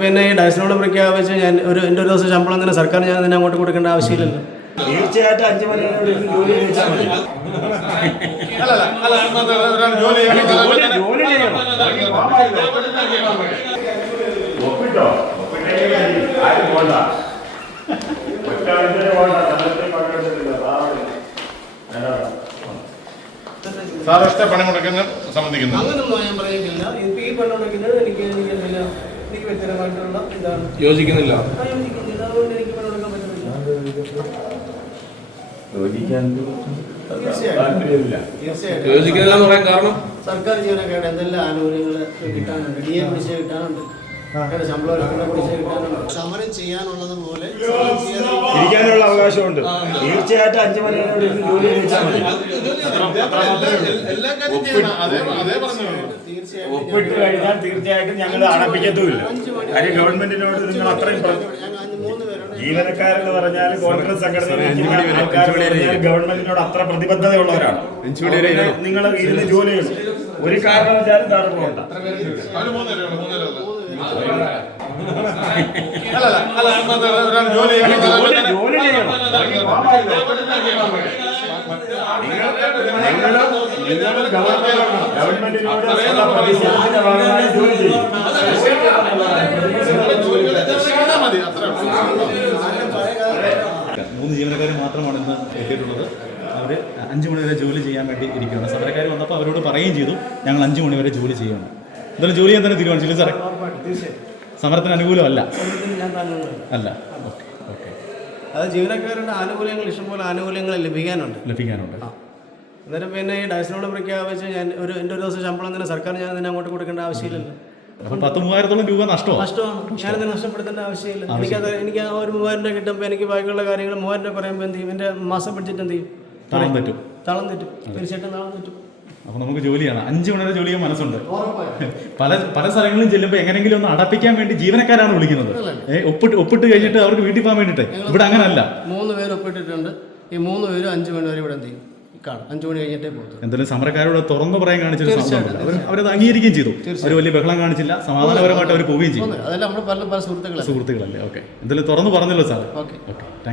പിന്നെ ഈ ഡയസിനോട് പ്രഖ്യാപിച്ച് ഞാൻ എൻ്റെ ഒരു ദിവസം ശമ്പളം തന്നെ സർക്കാർ ഞാൻ തന്നെ അങ്ങോട്ട് കൊടുക്കേണ്ട ആവശ്യമില്ലല്ലോ. തീർച്ചയായിട്ടും 5 മണിയോട് ജോലി വെച്ചാൽ മതി. ഒപ്പിട്ടോ ആരും പോണ്ട. സാധാരണ പണിമുടക്കുന്ന സംബന്ധിക്കുന്നു. അങ്ങനൊന്നും ഞാൻ പറയുന്നില്ല. എനിക്ക് ഈ പണിമുടക്കുന്നത് എനിക്ക് വ്യക്തിപരമായിട്ടുള്ള ഇതാണ്. യോജിക്കുന്നില്ല. അതുകൊണ്ട് എനിക്ക് പണിമുടക്കാൻ പറ്റുന്നില്ല. യോജിക്കുന്നില്ല എന്ന് പറയാൻ കാരണം സർക്കാർ ജീവനക്കാരുടെ എന്തെല്ലാം ആനുകൂല്യങ്ങൾ കിട്ടാനുണ്ട്. DA പിടിച്ച് കിട്ടാനുണ്ട്, ശമ്പളം പിടിച്ച് കിട്ടാനുണ്ട്. സമരം ചെയ്യാനുള്ളത് പോലെ ഇരിക്കാനുള്ള അവകാശമുണ്ട്. തീർച്ചയായിട്ടും 5 മണിയോട് ജോലി വെച്ചാൽ മതി. ഒപ്പിട്ട് കഴിഞ്ഞാൽ തീർച്ചയായിട്ടും ഞങ്ങൾ അടപ്പിക്കത്തുമില്ല. കാര്യം ഗവൺമെന്റിനോട് നിങ്ങൾ അത്രയും ജീവനക്കാരെന്ന് പറഞ്ഞാൽ കോൺഗ്രസ് സംഘടന ഗവൺമെന്റിനോട് അത്ര പ്രതിബദ്ധതയുള്ളവരാണ്. നിങ്ങൾ ഇരുന്ന് ജോലി ചെയ്യണം. ഒരു കാരണവശാലും താഴെ പോകണ്ട. ജോലി ചെയ്യണം. ഗവൺമെന്റിനോട് പ്രതിഷേധത്തിന്റെ ഭാഗമായി ജോലി ചെയ്യും. 3 ജീവനക്കാർ മാത്രമാണ് ഇന്ന് എത്തിയിട്ടുള്ളത്. അവർ 5 മണി വരെ ജോലി ചെയ്യാൻ വേണ്ടി ഇരിക്കുകയാണ്. സമരക്കാർ വന്നപ്പോൾ അവരോട് പറയുകയും ചെയ്തു, ഞങ്ങൾ 5 മണി വരെ ജോലി ചെയ്യണം. എന്തായാലും ജോലി ചെയ്യാൻ തന്നെ തീരുമാനിച്ചില്ല സാറേ? സമരത്തിന് അനുകൂലമല്ല അല്ല. Okay okay. അത് ജീവനക്കാരുടെ ആനുകൂല്യങ്ങൾ ഇഷ്ടംപോലെ ആനുകൂല്യങ്ങൾ ലഭിക്കാനുണ്ട്. അന്നേരം പിന്നെ ഈ ഡയസിനോട് പ്രഖ്യാപിച്ച് ഞാൻ എൻ്റെ ഒരു ദിവസം ശമ്പളം തന്നെ സർക്കാർ ഞാൻ തന്നെ അങ്ങോട്ട് കൊടുക്കേണ്ട ആവശ്യമില്ലല്ലോ. അപ്പം 10,000-3,000 രൂപ നഷ്ടമാണ്. ഞാനത് നഷ്ടപ്പെടുത്തേണ്ട ആവശ്യമില്ല. എനിക്ക് ആ ഒരു 3,000 രൂപ കിട്ടുമ്പോൾ എനിക്ക് ബാക്കിയുള്ള കാര്യങ്ങൾ 3,000 രൂപ പറയുമ്പോൾ എന്ത് ചെയ്യും? എൻ്റെ മാസം ബഡ്ജറ്റ് എന്ത് ചെയ്യും? താളം തെറ്റും. തീർച്ചയായിട്ടും താളം തെറ്റും. അപ്പോൾ നമുക്ക് ജോലിയാണ്. 5 മണി വരെ ജോലി ചെയ്യാൻ മനസ്സുണ്ട്. പല സ്ഥലങ്ങളിലും ചെല്ലുമ്പോൾ എങ്ങനെയെങ്കിലും ഒന്ന് അടപ്പിക്കാൻ വേണ്ടി ജീവനക്കാരാണ് വിളിക്കുന്നത്. ഒപ്പിട്ട് കഴിഞ്ഞിട്ട് അവർക്ക് വീട്ടിൽ പോകാൻ വേണ്ടിയിട്ട്. ഇവിടെ അങ്ങനല്ല. 3 പേര് ഒപ്പിട്ടിട്ടുണ്ട്. ഈ 3 പേരും 5 മണി വരെ ഇവിടെ എന്ത് ചെയ്യും? കാണും. 5 മണി കഴിഞ്ഞിട്ടേ പോകും. എന്തായാലും സമരക്കാരോട് തുറന്നു പറയാൻ കാണിച്ചൊരു സംഭവം അവരത് അംഗീകരിക്കുകയും ചെയ്തു. അവർ വലിയ ബഹളം കാണിച്ചില്ല, സമാധാനപരമായിട്ട് അവർ പോവുകയും ചെയ്തു. അതെല്ലാം നമ്മൾ പല സുഹൃത്തുക്കളല്ലേ. ഓക്കെ, എന്തായാലും തുറന്നു പറഞ്ഞല്ലോ സാർ. ഓക്കെ.